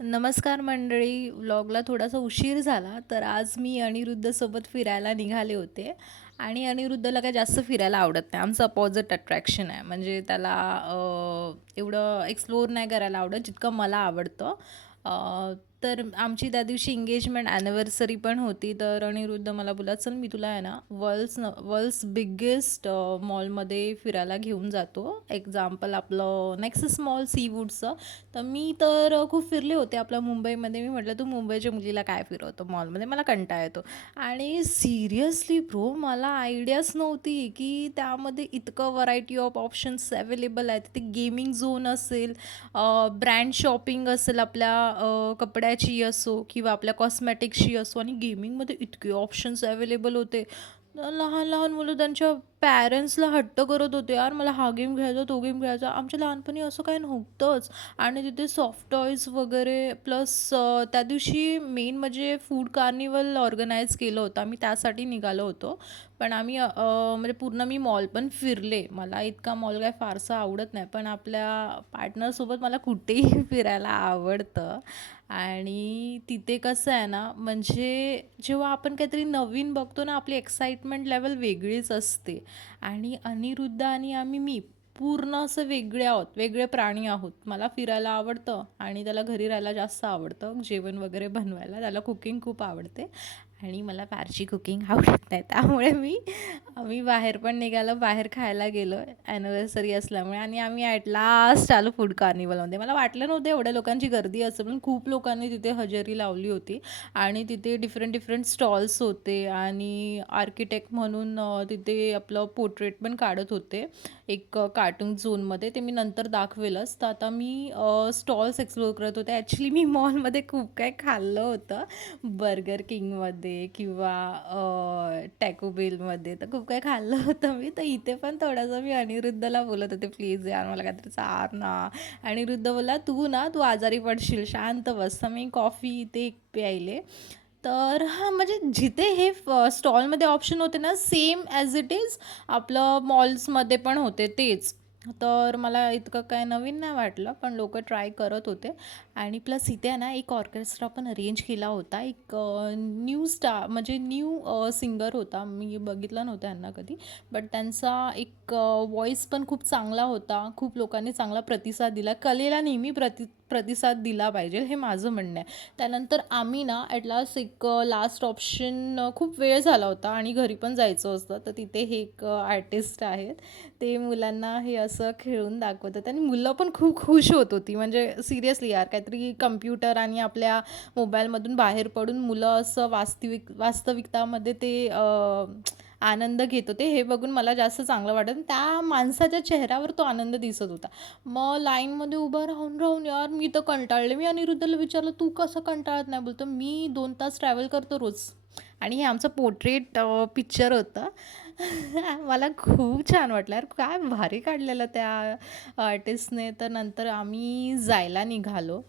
नमस्कार मंडळी. व्लॉगला थोडासा उशीर झाला, तर आज मी अनिरुद्धसोबत फिरायला निघाले होते. आणि अनिरुद्धला काय जास्त फिरायला आवडत नाही. आमचं अपोजिट अट्रॅक्शन आहे. म्हणजे त्याला एवढं एक्सप्लोअर नाही करायला आवडत जितकं मला आवडतं. तर आमची त्या दिवशी एंगेजमेंट ॲनिव्हर्सरी पण होती. तर अनिरुद्ध मला बोलला, चल मी तुला आहे ना वर्ल्ड्स बिగ్గेस्ट मॉलमध्ये फिरायला घेऊन जातो. एक्झाम्पल आपलं नेक्सस मॉल सीवूडचं. तर मी तर खूप फिरले होते आपल्या मुंबईमध्ये. मी म्हटलं, तू मुंबईच्या मुलीला काय फिरवतो मॉलमध्ये, मला कंटाळा येतो. आणि सिरियसली ब्रो, मला आयडियाच नव्हती की त्यामध्ये इतकं व्हरायटी ऑफ ऑप्शन्स अवेलेबल आहेत. तिथे गेमिंग झोन असेल, ब्रँड शॉपिंग असेल, आपल्या कपड्याची असो किंवा आपल्या कॉस्मॅटिक्सची असो. आणि गेमिंगमध्ये इतके ऑप्शन्स अवेलेबल होते. लहान लहान मुलं त्यांच्या पॅरेंट्सला हट्ट करत होते, यार मला हा गेम खेळायचा, तो गेम खेळायचा. आमच्या लहानपणी असं काही नव्हतंच. आणि तिथे सॉफ्ट टॉईज वगैरे प्लस त्या दिवशी मेन म्हणजे फूड कार्निवल ऑर्गनाईज केलं होतं. आम्ही त्यासाठी निघालो होतो. पण आम्ही म्हणजे पूर्ण मी मॉल पण फिरले. मला इतका मॉल काय फारसा आवडत नाही, पण आपल्या पार्टनरसोबत मला कुठेही फिरायला आवडतं. आणि तिथे कसं आहे ना, म्हणजे जेव्हा आपण काहीतरी नवीन बघतो ना, आपली एक्साइटमेंट लेवल वेगळीच असते. आणि अनिरुद्ध आणि मी पूर्ण असं वेगळे आहोत, वेगळे प्राणी आहोत. मला फिरायला आवडतं आणि त्याला घरी राहायला जास्त आवडतं, जेवण वगैरे बनवायला. त्याला कुकिंग खूप आवडते आणि मला फारशी कुकिंग आवडत नाही. त्यामुळे आम्ही बाहेर पण निघालो, बाहेर खायला गेलो ॲनिव्हर्सरी असल्यामुळे. आणि आम्ही ॲट लास्ट आलो फूड कार्निवलमध्ये. मला वाटलं नव्हतं एवढ्या लोकांची गर्दी असेल, पण खूप लोकांनी तिथे हजेरी लावली होती. आणि तिथे डिफरंट डिफरंट स्टॉल्स होते. आणि आर्किटेक्ट म्हणून तिथे आपलं पोर्ट्रेट पण काढत होते एक कार्टून झोनमध्ये. ते मी नंतर दाखवेलच. तर आता मी स्टॉल्स एक्सप्लोअर करत होते. ॲक्च्युली मी मॉलमध्ये खूप काही खाल्लं होतं, बर्गर किंगमध्ये किंवा टॅको बेलमध्ये. तर खूप काही खाल्लं होतं मी. तर इथे पण थोडंसं मी अनिरुद्धला बोलत होते, प्लीज यार मला काहीतरी चार ना. अनिरुद्ध बोला, तू आजारी पडशील, शांत बस. तर मी कॉफी इथे प्यायले. तर हां, म्हणजे जिथे हे स्टॉलमध्ये ऑप्शन होते ना, सेम ॲज इट इज आपलं मॉल्समध्ये पण होते तेच. तर मला इतकं काय नवीन नाही वाटलं, पण लोकं ट्राय करत होते. आणि प्लस इथे आहे ना, एक ऑर्केस्ट्रा पण अरेंज केला होता. एक न्यू स्टार म्हणजे न्यू सिंगर होता. मी बघितलं नव्हतं यांना कधी. बट त्यांचा एक व्हॉईस पण खूप चांगला होता. खूप लोकांनी चांगला प्रतिसाद दिला. कलेला नेहमी प्रतिसाद दिला पाहिजे, हे माझं म्हणणं आहे. त्यानंतर आम्ही ना ॲट लास्ट एक लास्ट ऑप्शन, खूप वेळ झाला होता आणि घरी पण जायचं असतं. तर तिथे हे एक आर्टिस्ट आहेत. ते मुलांना हे असं खेळून दाखवतात आणि मुलं पण खूप खुश होत होती. म्हणजे सिरियसली यार, काहीतरी कम्प्युटर आणि आपल्या मोबाईलमधून बाहेर पडून मुलं असं वास्तविकतामध्ये ते आनंद घेत होते. हे बघून मला जास्त चांगलं वाटत. त्या माणसाच्या चेहऱ्यावर तो आनंद दिसत होता. मग लाईनमध्ये उभं राहून राहून यार मी तर कंटाळले. मी अनिरुद्धला विचारलं, तू कसं कंटाळत नाही? बोलतो, मी 2 तास ट्रॅव्हल करतो रोज. आणि हे आमचं पोर्ट्रेट पिक्चर होतं. मला खूप छान वाटलं यार, काय भारी काढलेलं त्या आर्टिस्टने. तर नंतर आम्ही जायला निघालो.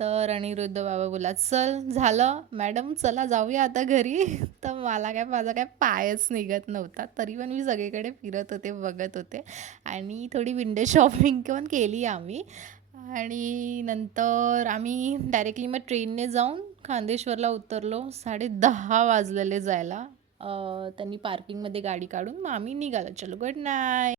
तर अनिरुद्ध बाबा बोला, चल झालं मॅडम, चला जाऊया आता घरी. तर माझा काय पायच निघत नव्हता. तरी पण मी सगळीकडे फिरत होते, बघत होते. आणि थोडी विंडो शॉपिंग पण केली आम्ही. आणि नंतर आम्ही डायरेक्टली मग ट्रेनने जाऊन खांदेश्वरला उतरलो. 10:30 वाजलेले जायला. त्यांनी पार्किंगमध्ये गाडी काढून मग आम्ही निघालो. चलो, गुड नाईट.